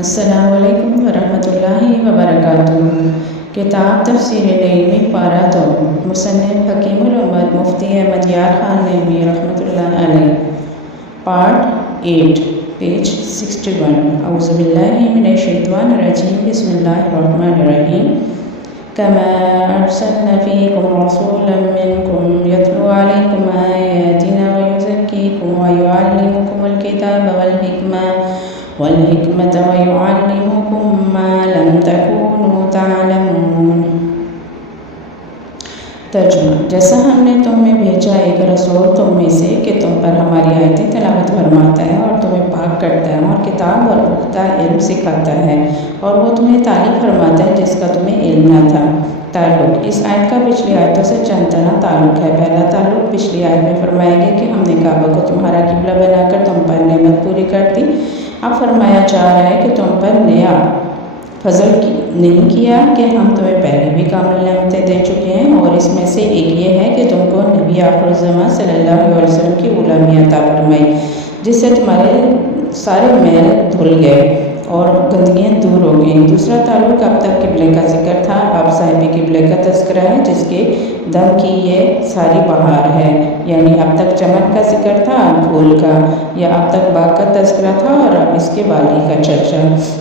السلام علیکم ورحمۃ اللہ وبرکاتہ۔ کتاب تفسیر نعیمی پارہ 2، مصنف حکیم الامت مفتی احمد یار خان نعیمی رحمۃ اللہ علیہ، پارٹ 8، پیج 61۔ اعوذ باللہ من الشیطان الرجیم، بسم اللہ الرحمن الرحیم۔ کما ارسلنا فیکم رسولا منکم یتلو علیکم آیاتنا ویزکیکم ویعلمکم الکتاب والحکمۃ ویعلمکم ما لم تکونوا تعلمون۔ ترجمہ: جیسا ہم نے تم میں بھیجا ایک رسول تم میں سے کہ تم پر ہماری آیتیں تلاوت فرماتا ہے اور تمہیں پاک کرتا ہے اور کتاب اور پختہ علم سکھاتا ہے، اور وہ تمہیں تعلیم فرماتا ہے جس کا تمہیں علم نہ تھا۔ تعلق: اس آیت کا پچھلی آیتوں سے چند طرح تعلق ہے۔ پہلا تعلق پچھلی آیت میں فرمایا گیا کہ ہم نے کعبہ کو تمہارا قبلہ بنا کر تم پر نعمت پوری کر دی۔ اب فرمایا جا رہا ہے کہ تم پر نیا فضل نہیں کیا کہ ہم تمہیں پہلے بھی کامل نعمتیں دے چکے ہیں، اور اس میں سے ایک یہ ہے کہ تم کو نبی آخر الزمان صلی اللہ علیہ وسلم کی غلامی عطا فرمائی، جس سے تمہارے سارے میل دھل گئے اور گندگیاں دور ہو گئیں۔ دوسرا تعلق اب تک قبلے کا ذکر تھا، اب صاحب قبلے کا تذکرہ ہے جس کے دم کی یہ ساری بہار ہے، یعنی اب تک چمن کا ذکر تھا، پھول کا، یا اب تک باغ کا تذکرہ تھا اور اب اس کے والی کا چرچا۔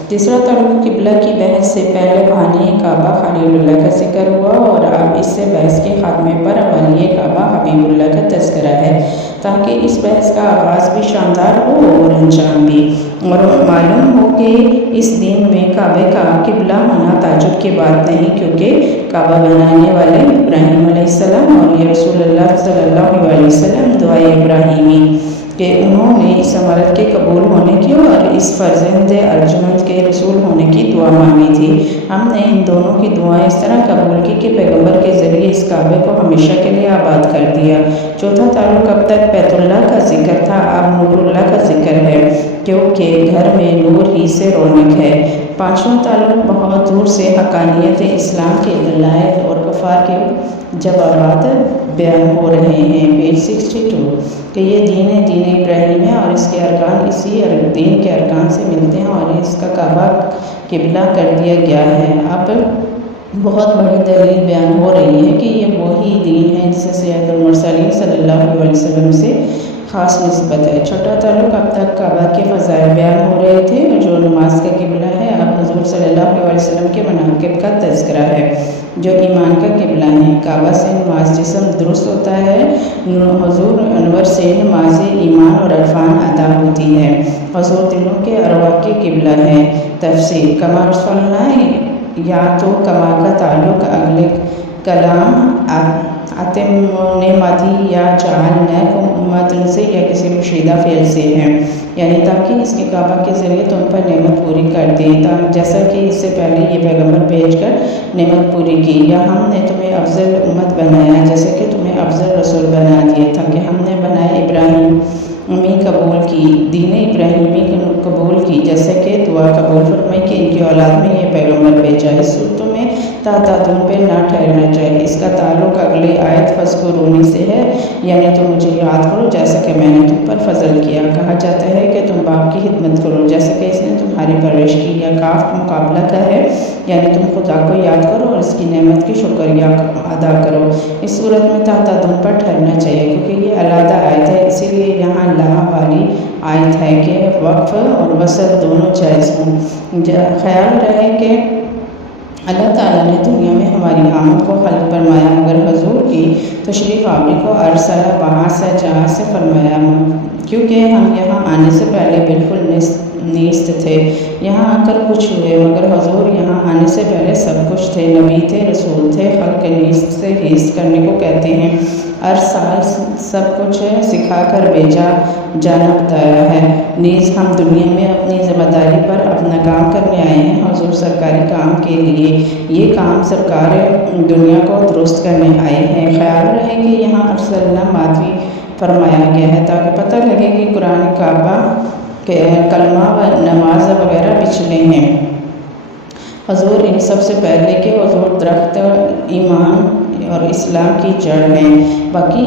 تیسرا تعلق قبلہ کی بحث سے پہلے بانی کعبہ خلیل اللہ کا ذکر ہوا، اور اب اس سے بحث کے خاتمے پر ولی کعبہ حبیب اللہ کا تذکرہ ہے، تاکہ اس بحث کا آغاز بھی شاندار ہو اور انجام بھی، اور معلوم ہو کہ اس دین میں کعبے کا قبلہ ہونا تعجب کی بات نہیں، کیونکہ کعبہ بنانے والے ابراہیم علیہ السلام اور یہ رسول اللہ صلی اللہ علیہ وسلم دعائے ابراہیمی کہ انہوں نے اس عمارت کے قبول ہونے کی اور اس فرزند ارجمند کے رسول ہونے کی دعا مانگی تھی۔ ہم نے ان دونوں کی دعائیں اس طرح قبول کی کہ پیغمبر کے ذریعے اس کعبے کو ہمیشہ کے لیے آباد کر دیا۔ چوتھا تعلق اب تک بیت اللہ کا ذکر تھا، اب نور اللہ کا ذکر ہے، کیونکہ گھر میں نور ہی سے رونق ہے۔ پانچواں تعلق بہت دور سے حقانیت اسلام کے دلائل اور کفار کے جوابات بیان ہو رہے ہیں۔ پیج 62، کہ یہ دین ابراہیم ہے اور اس کے ارکان اسی دین کے ارکان سے ملتے ہیں، اور اس کا کعبہ قبلہ کر دیا گیا ہے۔ اب بہت بڑی دلیل بیان ہو رہی ہے کہ یہ وہی دین ہے جسے سید المرسلین صلی اللہ علیہ وسلم سے خاص نسبت ہے۔ چھٹا تعلق اب تک کعبہ کے فضائل بیان ہو رہے تھے جو نماز کا قبلہ ہے، اب حضور صلی اللہ علیہ وسلم کے مناقب کا تذکرہ ہے جو ایمان کا قبلہ ہے۔ کعبہ سے نماز جسم درست ہوتا ہے، حضور انور سے نماز ایمان اور عرفان ادا ہوتی ہے، حضور دلوں کے ارواح کے قبلہ ہے۔ تفسیر: کما ارسلنا، یا تو کما کا تعلق اگلے کلام اتم نعمتی یا جعلناکم امۃ سے یا کسی پوشیدہ فعل سے ہے، یعنی تاکہ اس کے کعبہ کے ذریعے تم پر نعمت پوری کر دیں، جیسا کہ اس سے پہلے یہ پیغمبر بھیج کر نعمت پوری کی، یا ہم نے تمہیں افضل امت بنایا جیسے کہ تمہیں افضل رسول بنا دیے تھا، کہ ہم نے بنائے ابراہیمی قبول کی، دین ابراہیمی قبول کی، جیسے کہ دعا قبول فرمائی کہ ان کی اولاد میں یہ پیغمبر بھیجا۔ اس صورتوں میں تعدادوں پہ نہ ٹھہرنا چاہیے۔ اس کا تعلق اگلی آیت فاذکرونی سے ہے، یعنی تم مجھے یاد کرو جیسا کہ میں نے تم پر فضل کیا۔ کہا جاتا ہے کہ تم باپ کی خدمت کرو جیسا کہ اس نے تمہاری پرورش کی، یا کاف مقابلہ کا ہے، یعنی تم خدا کو یاد کرو اور اس کی نعمت کی شکریہ ادا کرو۔ اس صورت میں تعدادوں پر ٹھہرنا چاہیے کیونکہ یہ علیحدہ آیت ہے، اسی لیے یہاں لا والی آیت ہے کہ وقف اور وصل دونوں جائز ہوں۔ خیال رہے کہ اللہ تعالیٰ نے دنیا میں ہماری آمد کو خلق فرمایا، مگر حضور کی تشریف آوری کو ارسلہ وہاں سے جہاں سے فرمایا، کیونکہ ہم یہاں آنے سے پہلے بالکل نیست تھے، یہاں آ کر کچھ ہوئے، مگر حضور یہاں آنے سے پہلے سب کچھ تھے، نبی تھے، رسول تھے۔ خلق نیست سے حیث کرنے کو کہتے ہیں۔ ارسال سب کچھ سکھا کر بھیجا جانا بتایا ہے، نیز ہم دنیا میں اپنی ذمہ داری پر اپنا کام کرنے آئے ہیں، حضور سرکاری کام کے لیے، یہ کام سرکار دنیا کو درست کرنے آئے ہیں۔ خیال رہے کہ یہاں ارسلنا ماضی فرمایا گیا ہے تاکہ پتہ لگے کہ قرآن کعبہ کلمہ و نماز وغیرہ پچھلے ہیں، حضور ان سب سے پہلے کہ حضور درخت ایمان اور اسلام کی جڑ ہیں، باقی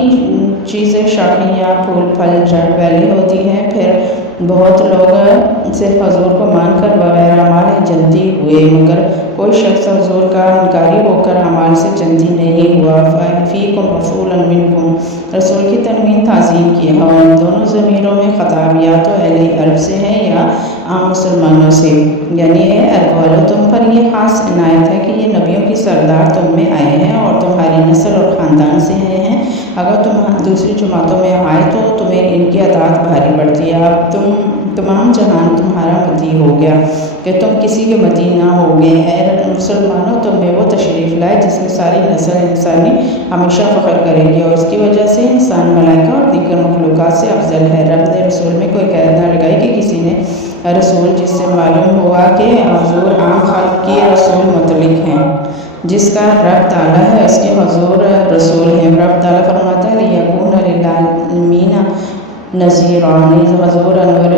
چیزیں شاخیں یا پھول پھل جڑ پھیلی ہوتی ہیں، پھر بہت لوگ صرف حضور کو مان کر وغیرہ گئے، مگر کوئی شخص حضور کا انکاری ہو کر اعمال سے چندی نہیں ہوا۔ فیکم رسول منکم، رسول کی تنوین تعظیم کی ہے، اور ان دونوں ضمیروں میں خطاب یا تو اہل عرب سے ہے یا عام مسلمانوں سے، یعنی اے عرب والو تم پر یہ خاص عنایت ہے کہ یہ نبیوں کی سردار تم میں آئے ہیں اور تمہاری نسل اور خاندان سے آئے ہیں۔ اگر تم دوسری جماعتوں میں آئے تو تمہیں ان کی اطاعت بھاری پڑتی ہے۔ اب تمام جہان تمہارا متی ہو گیا کہ تم کسی کے متی نہ ہو گے۔ اے مسلمانوں، تم میں وہ تشریف لائے جس میں ساری نسل انسانی ہمیشہ فخر کرے گی، اور اس کی وجہ سے انسان ملائکہ اور دیگر مخلوقات سے افضل ہے۔ رب نے رسول میں کوئی قید نہ لگائی کہ کسی نے رسول جس سے معلوم ہوا کہ حضور عام خلق کے رسول مطلق ہیں، جس کا رب تعالیٰ ہے اس کے حضور رسول ہیں۔ رب تعالیٰ فرماتا ہے لِیَکُونَ لِلْعَالَمِینَ نذیرا، حضور انور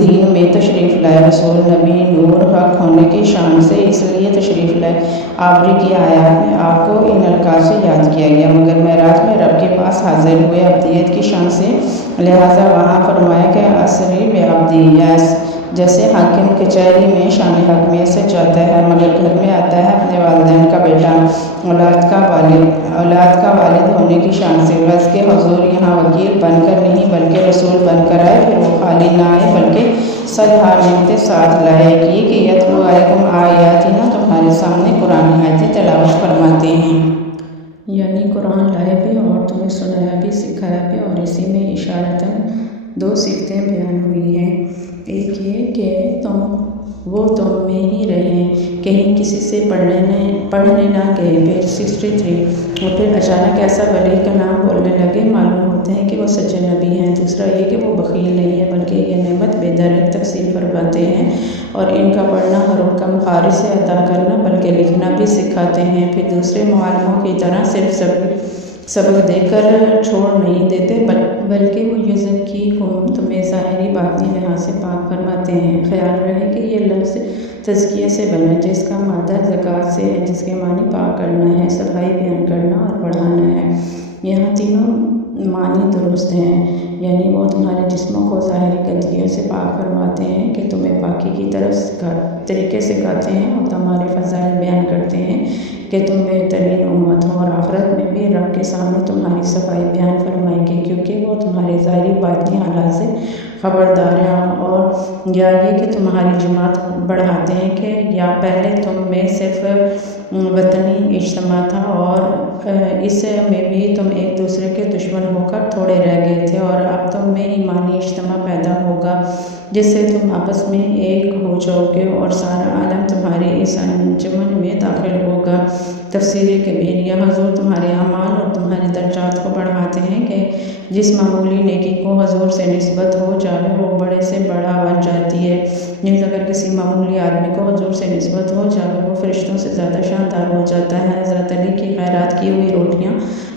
دین میں تشریف لائے، رسول نبی نور حق ہونے کی شان سے اس لیے تشریف لائے۔ آبری کی آیات میں آپ کو ان القاب سے یاد کیا گیا، مگر معراج میں رب کے پاس حاضر ہوئے ابدیت کی شان سے، لہٰذا وہاں فرمایا کہ اسری بعبدی، جیسے حاکم کچہری میں شان حاکمیت سے جاتا ہے مگر گھر میں آتا ہے اپنے والدین کا بیٹا، اولاد کا والد ہونے کی شان سے، غرض کہ حضور یہاں وکیل بن کر نہیں بلکہ رسول بن کر آئے، پھر وہ خالی نہ آئے بلکہ صالحات ساتھ لائے کہ یتلو علیکم آیاتنا، تمہارے سامنے قرآن آیتیں تلاوت فرماتے ہیں، یعنی قرآن لائے بھی اور تمہیں سنایا بھی سکھایا بھی۔ اور اسی میں اشارتاً دو صفتیں بیان ہوئی ہیں، ایک یہ کہ وہ تم میں ہی رہیں، کہیں کسی سے پڑھنے نہ گئے۔ پیج 63۔ وہ پھر اچانک ایسا ولی کا نام بولنے لگے، معلوم ہوتے ہیں کہ وہ سچے نبی ہیں۔ دوسرا یہ کہ وہ بخیل نہیں ہے بلکہ یہ نعمت بے درد تقسیم فرماتے ہیں، اور ان کا پڑھنا حروف کا مخارج سے ادا کرنا بلکہ لکھنا بھی سکھاتے ہیں۔ پھر دوسرے معلموں کی طرح صرف سبق دے کر چھوڑ نہیں دیتے بلکہ وہ یزکیکم، تمہیں ظاہری باطنی لحاظ سے پاک فرماتے ہیں۔ خیال رہے کہ یہ لفظ تزکیہ سے بنا جس کا مادہ زکوٰۃ سے ہے، جس کے معنی پاک کرنا ہے، صفائی بیان کرنا اور بڑھانا ہے۔ یہاں تینوں معنی درست ہیں، یعنی وہ تمہارے جسموں کو ظاہری گندگیوں سے پاک فرماتے ہیں کہ تمہیں پاکی کی طریقے سکھاتے ہیں، اور تمہارے فضائل بیان کرتے ہیں کہ تم بہترین امت ہو، اور آخرت میں بھی رب کے سامنے تمہاری صفائی بیان فرمائیں گے کیونکہ وہ تمہارے ظاہری باطنی حالات سے خبردار ہیں۔ اور یا یہ کہ تمہاری جماعت بڑھاتے ہیں کہ یا پہلے تم میں صرف وطنی اجتماع تھا اور اس میں بھی تم ایک دوسرے کے دشمن ہو کر تھوڑے رہ گئے تھے، اور اب تم میں ایمانی اجتماع پیدا ہوگا جس سے تم آپس میں ایک ہو جاؤ گے اور سارا عالم تمہارے اس انجمن میں داخل ہوگا۔ تفسیر کبیر، یا حضور تمہارے اعمال اور تمہارے درجات کو بڑھاتے ہیں کہ جس معمولی نیکی کو حضور سے نسبت ہو جائے وہ بڑے سے بڑا بن جاتی ہے، نیز اگر کسی معمولی آدمی کو حضور سے نسبت ہو جائے وہ فرشتوں سے زیادہ شاندار ہو جاتا ہے۔ حضرت علی کی خیرات کی ہوئی روٹیاں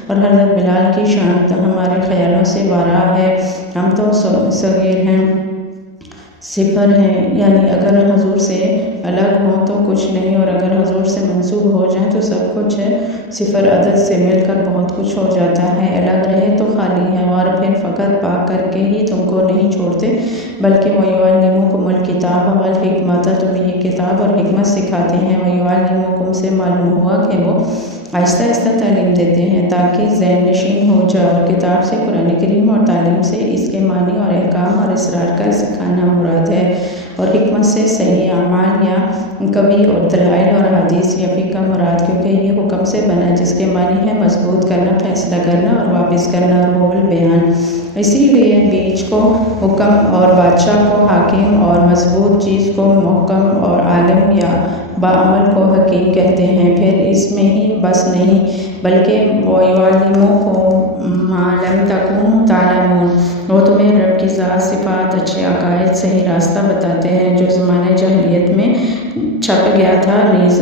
اور حضرت بلال کی شان ہمارے خیالوں سے باراں ہے، ہم تو صغیر ہیں، صفر ہیں، یعنی اگر حضور سے الگ ہوں تو کچھ نہیں، اور اگر حضور سے منسوب ہو جائیں تو سب کچھ ہے۔ صفر عدد سے مل کر بہت کچھ ہو جاتا ہے، الگ رہے تو خالی ہے، اور پھر فقط پاک کر کے ہی تم کو نہیں چھوڑتے بلکہ وَيُعَلِّمُكُمُ الْكِتَابَ وَالْحِكْمَةَ، تمہیں یہ کتاب اور حکمت سکھاتے ہیں۔ وَيُعَلِّمُكُمْ سے معلوم ہوا کہ وہ آہستہ آہستہ تعلیم دیتے ہیں تاکہ ذہن نشین ہو جائے، اور کتاب سے قرآن کریم اور تعلیم سے اس کے معنی اور احکام اور اسرار کا سکھانا مراد ہے، اور حکمت سے صحیح اعمال یا کبھی اور دلائل اور حدیث یا فقہ مراد، کیونکہ یہ حکم سے بنا جس کے معنی ہے مضبوط کرنا، فیصلہ کرنا اور واپس کرنا، روح البیان۔ اسی لیے بیچ کو حکم اور بادشاہ کو حاکم اور مضبوط چیز کو محکم اور عالم یا باعمل کو حکیم کہتے ہیں۔ پھر اس میں ہی بس نہیں بلکہ وَيُعَلِّمُكُم مَّا لَمْ تَكُونُوا تَعْلَمُونَ، وہ تمہیں رب کی ذات، صفات، اچھے عقائد، صحیح راستہ بتاتے ہیں جو زمانۂ جاہلیت میں چھپ گیا تھا۔ نیز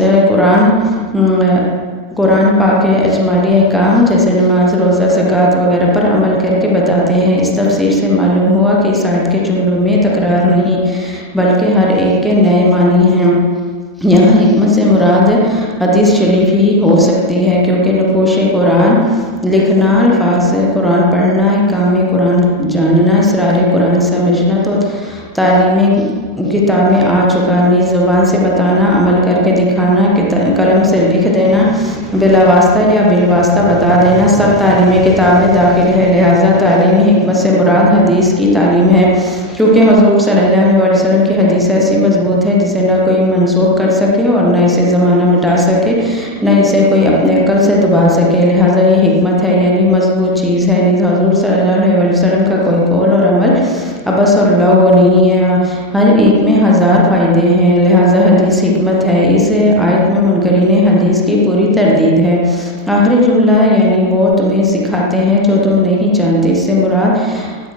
قرآن پاک کے اجمالی احکام جیسے نماز، روزہ، زکوٰۃ وغیرہ پر عمل کر کے بتاتے ہیں۔ اس تفسیر سے معلوم ہوا کہ اس آیت کے جملوں میں تکرار نہیں بلکہ ہر ایک کے نئے معنی ہیں۔ یہاں حکمت سے مراد حدیث شریف ہی ہو سکتی ہے کیونکہ نقوش قرآن لکھنا، الفاظ قرآن پڑھنا، احکام قرآن جاننا، اسرار قرآن سمجھنا تو تعلیمی کتاب میں آ چکا، نیز زبان سے بتانا، عمل کر کے دکھانا، قلم سے لکھ دینا، بلا واسطہ یا بالواسطہ بتا دینا، سب تعلیمی کتاب میں داخل ہے۔ لہٰذا تعلیمی حکمت سے مراد حدیث کی تعلیم ہے، کیونکہ حضور صلی اللہ علیہ وسلم کی حدیث ایسی مضبوط ہے جسے نہ کوئی منسوخ کر سکے اور نہ اسے زمانہ مٹا سکے، نہ اسے کوئی اپنے عقل سے دبا سکے۔ لہٰذا یہ حکمت ہے، یعنی مضبوط چیز ہے۔ نیز حضور صلی اللہ علیہ وسلم کا کوئی قول اور عمل عبث اور لغو نہیں ہے، ہر ایک میں ہزار فائدے ہیں، لہٰذا حدیث حکمت ہے۔ اس آیت میں منکرین حدیث کی پوری تردید ہے۔ آخری جملہ یعنی وہ تمہیں سکھاتے ہیں جو تم نہیں جانتے، اس سے مراد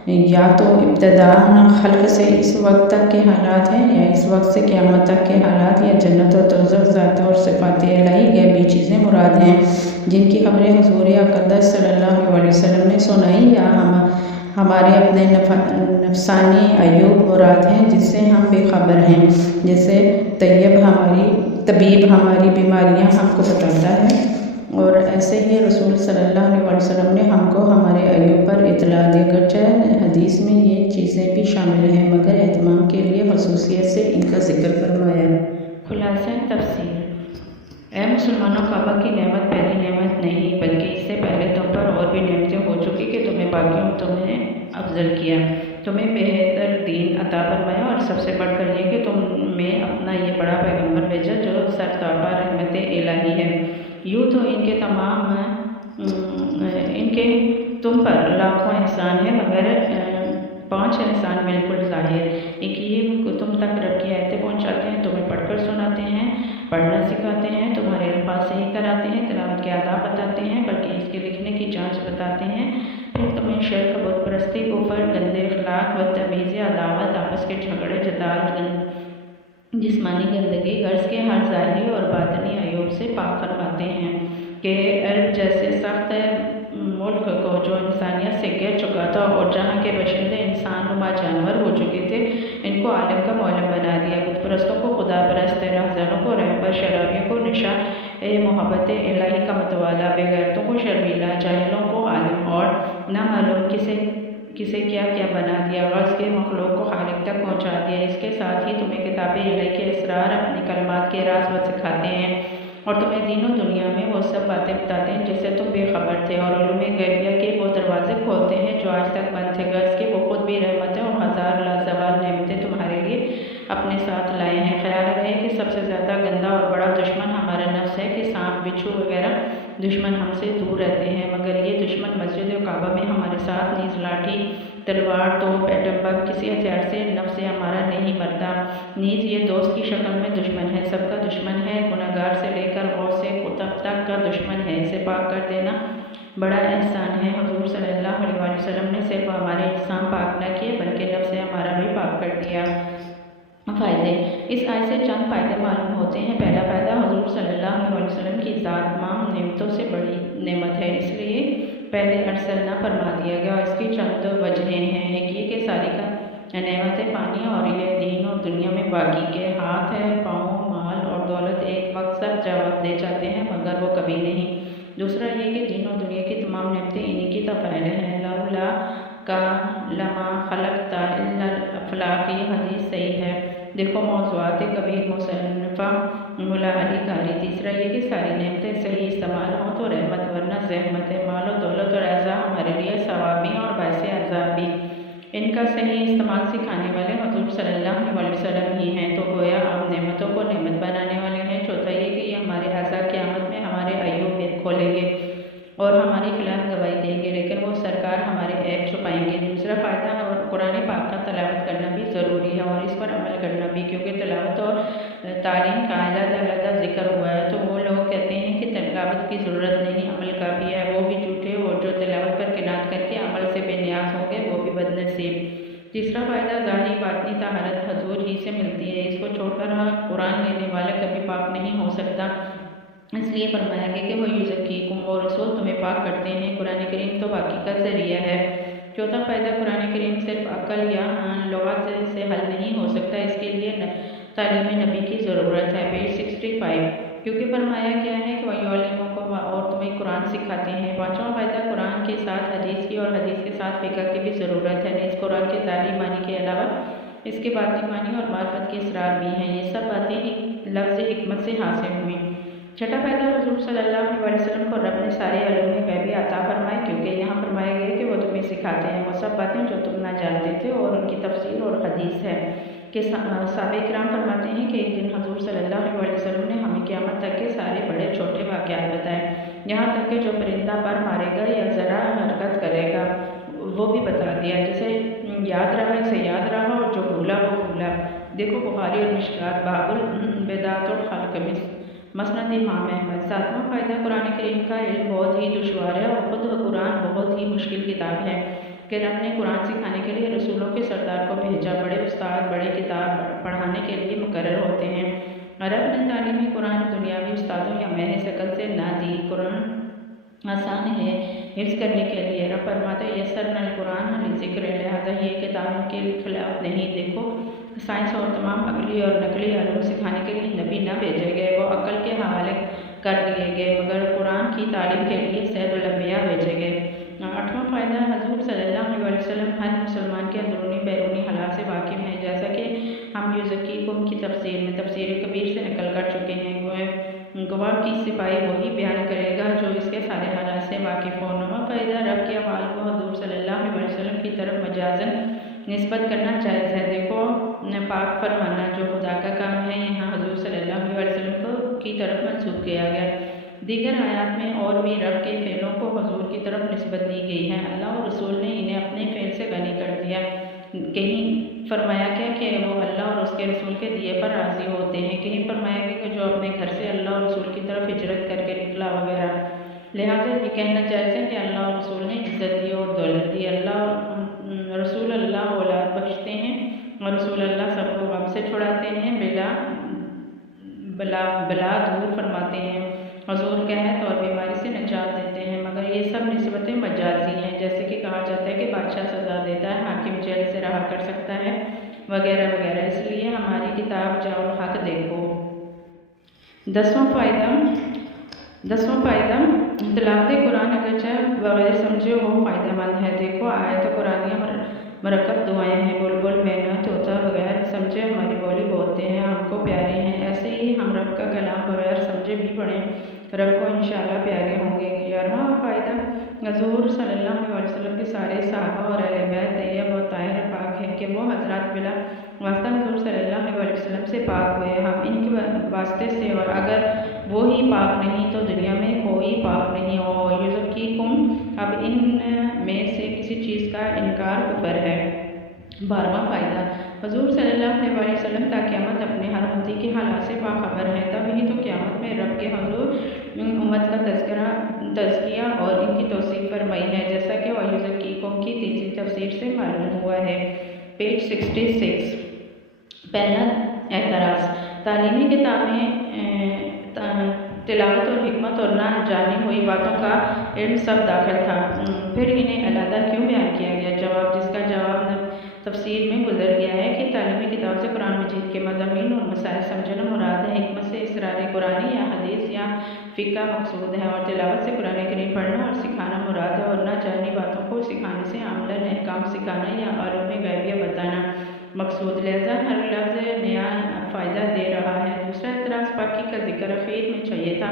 یا تو ابتداء خلق سے اس وقت تک کے حالات ہیں، یا اس وقت سے قیامت تک کے حالات، یا جنت و دوزخ، ذات اور صفات الہی غیبی چیزیں مراد ہیں جن کی خبریں حضور اقدس صلی اللہ علیہ وسلم نے سنائی، یا ہمارے اپنے نفسانی عیوب مراد ہیں جس سے ہم بے خبر ہیں، جیسے طبیب ہماری بیماریاں ہم کو بتاتا ہے، اور ایسے ہی رسول صلی اللہ علیہ وسلم نے ہم کو ہمارے عیوب پر اطلاع دی۔ اگرچہ حدیث میں یہ چیزیں بھی شامل ہیں مگر اہتمام کے لیے خصوصیت سے ان کا ذکر فرمایا۔ خلاصہ تفسیر۔ اے مسلمانوں، کعبہ کی نعمت پہلی نعمت نہیں بلکہ اس سے پہلے تم پر اور بھی نعمتیں ہو چکی کہ تمہیں باقی امتوں نے افضل کیا، تمہیں بہتر دین عطا فرمایا، اور سب سے بڑھ کر یہ کہ تم میں اپنا یہ بڑا پیغمبر بھیجا جو سرتابہ رحمت الہی ہے۔ یوں تو ان کے تم پر لاکھوں احسان ہے، مگر 5 احسان بالکل ظاہر، ایک یہ تم تک رب کی آیتیں پہنچاتے ہیں، تمہیں پڑھ کر سناتے ہیں، پڑھنا سکھاتے ہیں، تمہارے الفاظ صحیح کراتے ہیں، تلاوت کے آداب بتاتے ہیں بلکہ اس کے لکھنے کی جانچ بتاتے ہیں، پھر تمہیں شرک، بت پرستی، کفر، گندے اخلاق، بدتمیزی، عداوت، آپس کے جھگڑے، جدال، جسمانی گندگی، غرض کے ہر ظاہری اور باطنی عیوب سے پاک فرماتے ہیں کہ عرب جیسے سخت ملک کو جو انسانیت سے گر چکا تھا اور جہاں کے باشندے انسان نما جانور ہو چکے تھے، ان کو عالم کا معلم بنا دیا، بت پرستوں کو خدا پرست، رہزنوں کو رہبر، شرابیوں کو نشہ محبت الہی کا متوالا، بے غیرتوں کو شرمیلا، جاہلوں کو عالم، اور نہ معلوم کسے کیا کیا بنا دیا، غرض کے مخلوق کو خالق تک پہنچا دیا۔ اس کے ساتھ ہی تمہیں کتاب الہی کے اسرار، اپنی کلمات کے راز سکھاتے ہیں، اور تمہیں دین و دنیا میں وہ سب باتیں بتاتے ہیں جس سے تم بے خبر تھے، اور علوم غیبیہ کے وہ دروازے کھولتے ہیں جو آج تک بند تھے، غرض کہ وہ خود بھی رحمتیں اور ہزار لازوال نعمتیں تمہارے لیے اپنے ساتھ لائے ہیں۔ خیال رہے کہ سب سے زیادہ گندا اور بڑا دشمن ہمارا نفس ہے، کہ سانپ، بچھو وغیرہ دشمن ہم سے دور رہتے ہیں، مگر یہ دشمن مسجد کعبہ میں ہمارے ساتھ نیز لاٹھی، تلوار، توپ، ایٹم بم، کسی ہتھیار سے نفس ہمارا نہیں مرتا، نیز یہ دوست کی شکل میں دشمن ہے، سب کا دشمن ہے، گنہگار سے لے کر غوث قطب تک کا دشمن ہے، اسے پاک کر دینا بڑا احسان ہے۔ حضور صلی اللہ علیہ وسلم نے صرف ہمارے اجسام پاک نہ کیے بلکہ نفس ہمارا بھی پاک کر دیا۔ فائدے۔ اس آیت سے چند فائدے معلوم ہوتے ہیں۔ پہلا فائدہ، حضور صلی اللہ علیہ وسلم کی ذات تمام نعمتوں سے بڑی نعمت ہے، اس لیے پہلے ارسلنا فرما دیا گیا، اور اس کی چند وجہیں ہیں۔ ایک یہ کہ ساری کا نعمت پانی اور یہ دین اور دنیا میں باقی کے ہاتھ ہے، پاؤں، مال اور دولت ایک وقت سب جواب دے جاتے ہیں مگر وہ کبھی نہیں۔ دوسرا یہ کہ دین اور دنیا کی تمام نعمتیں انہی کی تفعیل ہیں۔ لولا کا لما خلقت الا الافلاک، یہ حدیث صحیح ہے۔ دیکھو موضوعات کبیر مصنفہ مولا علی قاری۔ تیسرا یہ کہ ساری نعمتیں صحیح استعمال ہوں تو رحمت، ورنہ زحمت ہے۔ مال و دولت اور اعزاء ہمارے لیے ثواب بھی اور باعث عذاب بھی، ان کا صحیح استعمال سکھانے والے حضور صلی اللہ علیہ وسلم ہی ہیں، تو گویا ہم نعمتوں کو نعمت بنانے والے ہیں۔ چوتھا یہ کہ یہ ہمارے اعزاء قیامت میں ہمارے عیوب کھولیں گے اور ہمارے خلاف گواہی دیں گے، لیکن وہ سرکار ہمارے عیب چھپائیں گے۔ دوسرا فائدہ، قرآن پاک کا تلاوت کرنا بھی ضروری ہے اور اس پر عمل کرنا بھی، کیونکہ تلاوت اور تعلیم کا علیحدہ ذکر ہوا ہے، تو وہ لوگ کہتے ہیں کہ تلاوت کی ضرورت نہیں، عمل کافی ہے، وہ بھی جھوٹے، اور جو تلاوت پر قناعت کر کے عمل سے بے نیاز ہوں گے وہ بھی بدنصیب۔ تیسرا فائدہ، ظاہری باطنی طہارت حضور ہی سے ملتی ہے، اس کو چھوڑ کر قرآن لینے والا کبھی پاک نہیں ہو سکتا، اس لیے فرمایا گیا کہ وہ یزکیکم، وہ رسول تمہیں پاک کرتے ہیں۔ قرآن کریم تو باقی کا ذریعہ ہے۔ چوتھا فائدہ، قرآن کریم صرف عقل یا لغت سے حل نہیں ہو سکتا، اس کے لیے تعلیم نبی کی ضرورت ہے۔ پیج 65، کیونکہ فرمایا گیا ہے کہ وَيُعَلِّمُكُمْ، اور تمہیں قرآن سکھاتے ہیں۔ پانچواں فائدہ، قرآن کے ساتھ حدیث کی اور حدیث کے ساتھ فقہ کی بھی ضرورت ہے، نیز قرآن کے ظاہری معنی کے علاوہ اس کے باطنی معنی اور معرفت کے اسرار بھی ہیں۔ یہ سب باتیں ایک لفظ حکمت سے حاصل ہوئیں۔ چھٹا فائدہ، حضور صلی اللہ علیہ وسلم کو رب نے سارے علوم غیبی عطا فرمائے، کیونکہ یہاں فرمایا گیا کہ وہ تمہیں سکھاتے ہیں وہ سب باتیں جو تم نہ جانتے تھے، اور ان کی تفسیر اور حدیث ہے کہ صحابہ کرام فرماتے ہیں کہ ایک دن حضور صلی اللہ علیہ وسلم نے ہمیں قیامت تک کے سارے بڑے چھوٹے واقعات بتائے، یہاں تک کہ جو پرندہ پر مارے گا یا ذرا حرکت کرے گا وہ بھی بتا دیا، جسے یاد رہا اسے یاد رہا اور جو بھولا وہ بھولا۔ دیکھو بخاری اور مشکات، باب البدعۃ والخلق، مسند امام احمد۔ ساتواں فائدہ، قرآن کریم کا علم بہت ہی دشوار ہے اور خود قرآن بہت ہی مشکل کتاب ہے کہ رب نے قرآن سکھانے کے لیے رسولوں کے سردار کو بھیجا، بڑے استاد بڑے کتاب پڑھانے کے لیے مقرر ہوتے ہیں۔ رب نے تعلیمی قرآن دنیاوی استادوں یا محض عقل سے نہ دی۔ قرآن آسان ہے حفظ کرنے کے لیے، رب فرماتے یسرنا القرآن للذکر، لہٰذا یہ کتاب کے خلاف نہیں۔ دیکھو سائنس اور تمام عقلی اور نقلی علوم سکھانے کے لیے نبی نہ بھیجے گئے، وہ عقل کے حوالے کر دیے گئے، مگر قرآن کی تعلیم کے لیے سید الانبیاء بھیجے گئے۔ آٹھواں فائدہ، حضور صلی اللہ علیہ وسلم ہر مسلمان کے اندرونی بیرونی حالات سے واقف ہیں، جیسا کہ ہم یزکیکم کی تفسیر میں تفسیر کبیر سے نقل کر چکے ہیں۔ گواہ کی صفائی وہی بیان کرے گا جو اس کے سارے حالات سے واقف ہو۔ نواں فائدہ، رب کے افعال کو حضور صلی اللہ علیہ وسلم کی طرف مجازاً نسبت کرنا جائز ہے۔ دیکھو پاک فرمانا جو خدا کا کام ہے، یہاں حضور صلی اللہ علیہ وسلم کی طرف منسوب کیا گیا۔ دیگر آیات میں اور بھی رب کے فعلوں کو حضور کی طرف نسبت دی گئی ہے۔ اللہ اور رسول نے انہیں اپنے فعل سے غنی کر دیا۔ کہیں فرمایا گیا کہ وہ اللہ اور اس کے رسول کے دیے پر راضی ہوتے ہیں، کہیں فرمایا گیا کہ جو اپنے گھر سے اللہ اور رسول کی طرف ہجرت کر کے نکلا وغیرہ۔ لہٰذا یہ کہنا جائز ہے کہ اللہ اور رسول نے عزت دی اور دولت دی۔ رسول اللہ اولاد بخشتے ہیں اور رسول اللہ سب کو غم سے چھڑاتے ہیں، بلا دور فرماتے ہیں، حضور قحط اور بیماری سے نجات دیتے ہیں، مگر یہ سب نسبتیں مجازی ہیں، جیسے کہ کہا جاتا ہے کہ بادشاہ سزا دیتا ہے، حاکم جیل سے رہا کر سکتا ہے وغیرہ وغیرہ۔ اس لیے ہماری کتاب جاؤ حق دیکھو۔ دسواں فائدہ، تلاوت قرآن اگرچہ بغیر سمجھے ہو فائدہ مند ہے۔ دیکھو آیت قرآنیہ مرکب دعائیں ہیں، بلبل مینا طوطا بغیر سمجھے ہماری بولی بولتے ہیں، ہم کو پیارے ہیں، ایسے ہی ہم رب کا کلام بغیر سمجھے بھی پڑھیں، رب کو انشاءاللہ پیارے ہوں گے۔ 11واں فائدہ، حضور صلی اللہ علیہ وسلم کے سارے صحابہ اور اہل بیت طیب اور طاہر پاک ہیں کہ وہ حضرات بلا واسطہ حضور صلی اللہ علیہ وسلم سے پاک ہوئے، ہم ان کے واسطے سے، اور اگر وہی پاک نہیں تو دنیا میں کوئی پاک نہیں ہو۔ یزکیکم، اب ان میں سے کسی چیز کا انکار کفر ہے۔ 12واں فائدہ، حضور صلی اللہ علیہ وسلم تا قیامت اپنے ہر امتی کے حالات سے باخبر ہیں، تب ہی تو قیامت میں رب کے حضور امت کا تذکیہ اور ان کی توصیف فرمائی ہے، جیسا کہ یزکیکم کی تیسری تفسیر سے معلوم ہوا ہے۔ پیج 66۔ پہلا اعتراض، تعلیمی کتابیں تلاوت اور حکمت اور نہ جانی ہوئی باتوں کا علم سب داخل تھا، پھر انہیں علیحدہ کیوں بیان کیا گیا؟ جواب، جس کا جواب تفسیر میں گزر گیا ہے کہ تعلیمی کتاب سے قرآن مجید کے مضامین اور مسائل سمجھنا مراد ہے، حکمت سے اسرار قرآنی یا حدیث یا فقہ مقصود ہے، اور تلاوت سے قرآن کریم پڑھنا اور سکھانا مراد ہے، اور نہ جانی باتوں کو سکھانے سے عملاً احکام سکھانا یا علوم غیبیہ بتانا مقصود۔ لہذا ہر لفظ نیا فائدہ دے رہا ہے۔ دوسرا اعتراض، پاکی کا ذکر اخیر میں چاہیے تھا،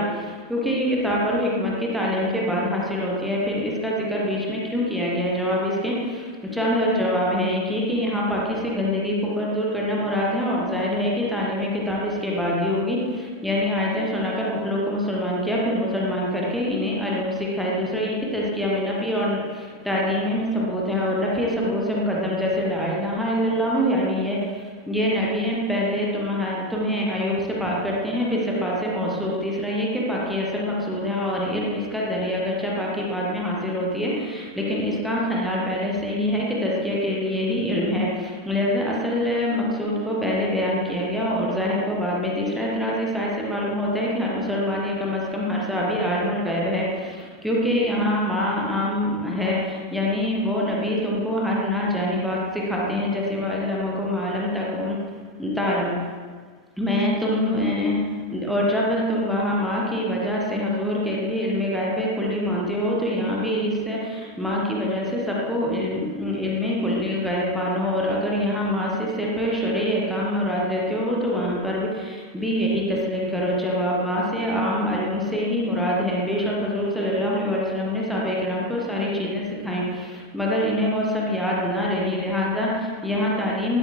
کیونکہ یہ کتاب اور حکمت کی تعلیم کے بعد حاصل ہوتی ہے، پھر اس کا ذکر بیچ میں کیوں کیا گیا؟ جواب، اس کے چند جواب ہیں۔ ایک یہ کہ یہاں پاکی سے گندگی کو دور کرنا مراد ہے، اور ظاہر ہے کہ تعلیمی کتاب اس کے بعد ہی ہوگی، یعنی آیتیں سنا کر غفلوں کو مسلمان کیا، پھر مسلمان کر کے انہیں علم سکھائے۔ دوسرا یہ کہ تزکیہ میں نفی اور تعلیم میں ثبوت ہے، اور نفی ثبوت سے مقدم، جیسے لا الہ الا اللہ، یعنی یہ نبی ہیں، پہلے تمہیں عیوب سے پاک کرتے ہیں، پھر صفات سے موصوف۔ تیسرا یہ کہ پاکی اصل مقصود ہے اور علم اس کا ذریعہ، اگرچہ پاکی بعد میں حاصل ہوتی ہے لیکن اس کا خیال پہلے سے ہی ہے کہ تزکیہ کے لیے ہی علم ہے، لہذا اصل مقصود کو پہلے بیان کیا گیا اور ظاہر کو بعد میں۔ تیسرا اعتراض، اس آیت سے معلوم ہوتا ہے کہ ہر مسلمان یا کم از کم ہر صحابی عالم الغیب ہے، کیونکہ یہاں ما عام ہے، یعنی وہ نبی تم کو ہر نہ جانی بات سکھاتے ہیں، جیسے وَعَلَّمَكُم مَا لَمْ تَكُونُوا تَعْلَمُونَ، اور جب تم وہاں ماں کی وجہ سے حضور کے لیے علم غیب کلی مانتے ہو، تو یہاں بھی اس ماں کی وجہ سے سب کو علم کلی غیب مانو، اور اگر یہاں ماں سے صرف شرعی احکام مراد لیتے ہو تو وہاں پر بھی یہی تسلیم کرو۔ جواب: ماں سے عام علم سے ہی مراد ہے۔ بے شک حضور صلی اللہ علیہ وسلم نے صحابہ کرام کو ساری چیزیں سکھائیں مگر انہیں وہ سب یاد نہ رہی، لہٰذا یہاں تعلیم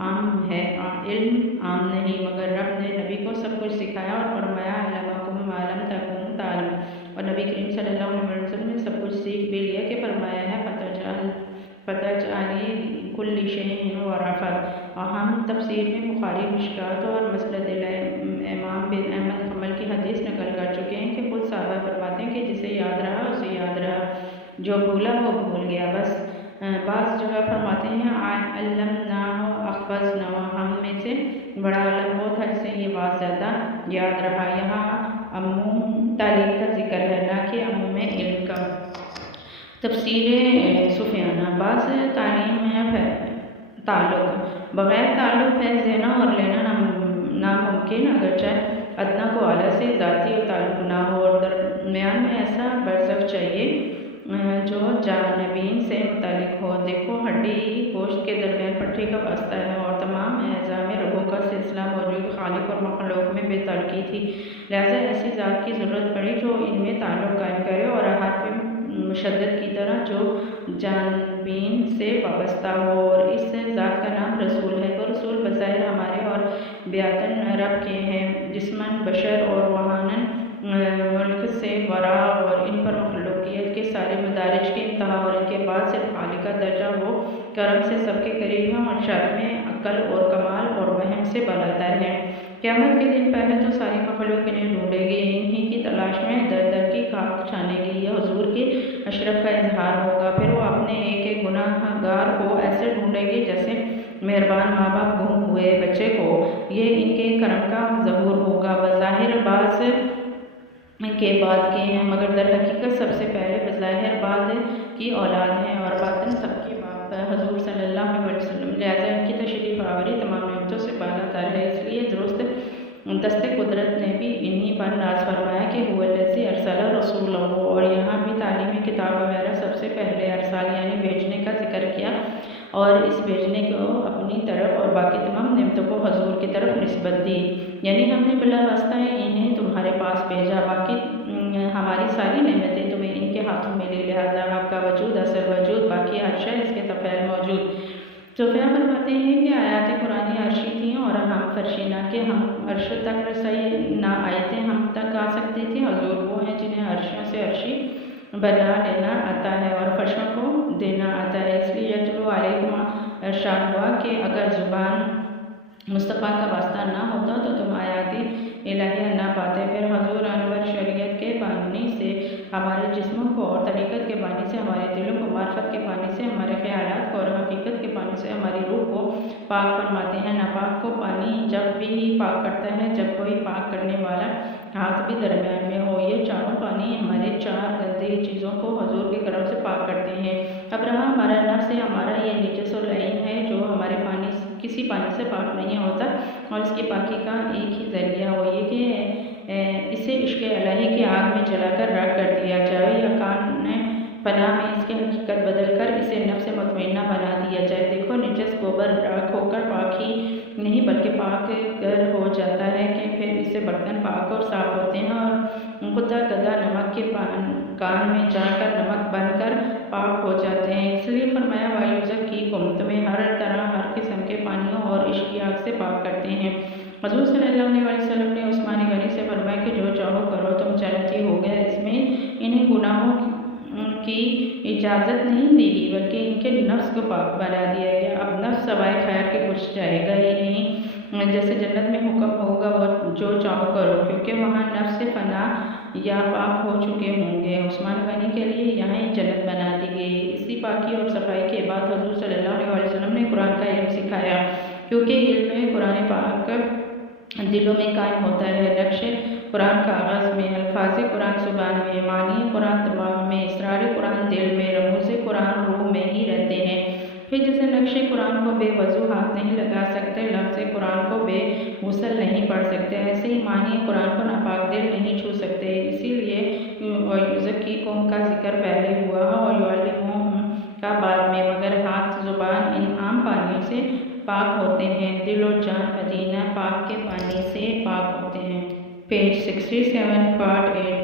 عام ہے، علم عام نہیں، مگر رب نے نبی کو سب کچھ سکھایا اور فرمایا علمکم ما لم تکونوا تعلمون، اور نبی کریم صلی اللہ علیہ وسلم نے سب کچھ سیکھ بھی لیا کہ فرمایا ہے فتجعلی کل شیء ورفت۔ اور ہم تفسیر میں بخاری، مشکات اور مسند امام بن احمد حنبل کی حدیث نقل کر چکے ہیں کہ خود صحابہ فرماتے ہیں کہ جسے یاد رہا اسے یاد رہا، جو بھولا وہ بھول گیا بس۔ بعض جگہ فرماتے ہیں علمناہ احفظناہ، ہم میں سے بڑا عالم وہ تھا جسے یہ بات زیادہ یاد رہا۔ یہاں عموم تعلیم کا ذکر ہے نہ کہ عموم علم کا۔ تفسیر سفیانہ: بعض تعلیم ہے تعلق، بغیر تعلق فیض دینا اور لینا ناممکن، اگرچہ ادنا کو اعلیٰ سے ذاتی تعلق نہ ہو، اور درمیان میں ایسا برزخ چاہیے جو جانبین سے متعلق ہو۔ دیکھو ہڈی گوشت کے درمیان پٹھی کا واسطہ ہے، اور تمام اعضاء میں رگوں کا سلسلہ موجود خالق اور مخلوق میں بے تعلقی تھی، لہٰذا ایسی ذات کی ضرورت پڑی جو ان میں تعلق قائم کرے، اور حرف مشدد کی طرح جو جانبین سے وابستہ ہو، اور اس ذات کا نام رسول ہے۔ وہ رسول بظاہر ہمارے اور باطن رب کے ہیں، جسماً بشر اور روحاناً ملک سے ورا، اور ان پر مخلوقیت کے سارے مدارج کی انتہا، اور ان کے بعد صرف خالق کا درجہ وہ کرم سے سب کے قریب ہیں، اور شرح میں عقل اور کمال اور وہم سے بالاتر ہے۔ قیامت کے دن پہلے تو ساری مخلوق انہیں ڈھونڈے گی، انہی کی تلاش میں در در کی خاک چھانے گی، یہ حضور کے اشرف کا اظہار ہوگا۔ پھر وہ اپنے ایک ایک گناہ گار کو ایسے ڈھونڈے گی جیسے مہربان ماں باپ گم ہوئے بچے کو، یہ ان کے کرم کا ظہور ہوگا۔ بظاہر بعض کے بعد کے ہیں، مگر در حقیقت سب سے پہلے بظاہر بعد کی اولاد ہیں، اور باطن سب کے باپ حضور صلی اللہ علیہ وسلم، لہٰذا ان کی تشریف آوری تمام نعمتوں سے بالاتر ہے۔ اس لیے درست دست قدرت نے بھی انہی پر ناز فرمایا کہ هو الذی ارسل رسولہ، اور یہاں بھی تعلیمی کتاب وغیرہ سب سے پہلے ارسال یعنی بھیجنے کا ذکر کیا، اور اس بھیجنے کو اپنی طرف اور باقی تمام نعمتوں کو حضور کی طرف نسبت دی، یعنی ہم نے بلا واسطہ انہیں تمہارے پاس بھیجا، باقی ہماری ساری نعمتیں تمہیں ان کے ہاتھوں ملی، لہٰذا آپ کا وجود اثر وجود باقی ہر شے اس کے تفعیل موجود۔ صوفیہ فرماتے ہیں کہ آیات قرآنی عرشی تھیں اور ہم فرشی، نہ کہ ہم عرش تک رسائی نہ آیتیں ہم تک آ سکتی تھیں۔ حضور وہ ہیں جنہیں عرشوں سے عرشی بنا لینا آتا ہے اور فرشوں کو دینا آتا ہے، اس لیے یتلو علیکم ارشاد ہوا کہ اگر زبان مصطفیٰ کا واسطہ نہ ہوتا تو تم آیات الہیہ نہ پاتے۔ پھر حضور انور شریعت کے پانی سے ہمارے جسموں کو، اور طریقت کے پانی سے ہمارے دلوں کو، معرفت کے پانی سے ہمارے خیالات کو، اور حقیقت کے پانی سے ہماری روح کو پاک فرماتے ہیں۔ ناپاک کو پانی جب بھی پاک کرتا ہے جب کوئی پاک کرنے والا ہاتھ بھی درمیان میں ہو۔ یہ چاروں پانی ہمارے چار گندی چیزوں کو حضور کی کرم سے پاک کرتے ہیں۔ اب رہا ہمارا نفس، ہمارا یہ نجس العین ہے جو ہمارے پانی کسی پانی سے پاک نہیں ہوتا، اور اس کی پاکی کا ایک ہی ذریعہ وہ یہ کہ اسے عشق الہی کی آگ میں جلا کر راکھ کر دیا جائے، یا کان پناہ میں اس کی حقیقت بدل کر اسے نفس مطمئنہ بنا دیا جائے۔ دیکھو نجس گوبر راکھ ہو کر پاک ہی نہیں بلکہ پاک گر ہو جاتا ہے کہ پھر اس سے برتن پاک اور صاف ہوتے ہیں، اور خدا گدا نمک کے کان میں جا کر نمک بن کر پاک ہو جاتے ہیں۔ اس لیے فرمایا وَيُزَكِّيكُمْ، تمہیں ہر طرح ہر قسم کے پانیوں اور عشق کی آگ سے پاک کرتے ہیں۔ حضور صلی اللہ علیہ وسلم نے عثمان غنی سے فرمایا کہ جو چاہو کرو تم جنتی ہو گئے، اس میں انہیں گناہوں کی اجازت نہیں دی گئی بلکہ ان کے نفس کو پاک بنا دیا گیا۔ اب نفس سوائے خیر کے کچھ چاہے گا ہی نہیں، جیسے جنت میں حکم ہوگا وہ جو چاہو کرو، کیونکہ وہاں نفس سے فنا یا پاک ہو چکے ہوں گے۔ عثمان غنی کے لیے یہاں ہی جنت بنا دی گئی۔ اسی پاکی اور صفائی کے بعد حضور صلی اللہ علیہ وسلم نے قرآن کا علم سکھایا، کیونکہ علم قرآن پاک دلوں میں قائم ہوتا ہے۔ نقش قرآن کاغذ میں، الفاظ قرآن زبان میں، معنی قرآن دماغ میں، اسرار قرآن دل میں، رموز قرآن روح میں ہی رہتے ہیں۔ پھر جیسے نقش قرآن کو بے وضو ہاتھ نہیں لگا سکتے، لفظ قرآن کو بے غسل نہیں پڑھ سکتے، ایسے ہی معنی قرآن کو ناپاک دل نہیں چھو سکتے۔ اسی لیے وَيُزَكِّيكُمْ کا ذکر پہلے ہوا، اور یعلمہم کہا بعد میں، مگر ہاتھ زبان ان عام پانیوں سے پاک ہوتے ہیں، دل و جان ادینہ پاک کے پانی سے پاک ہوتے ہیں۔ Page 67 part 8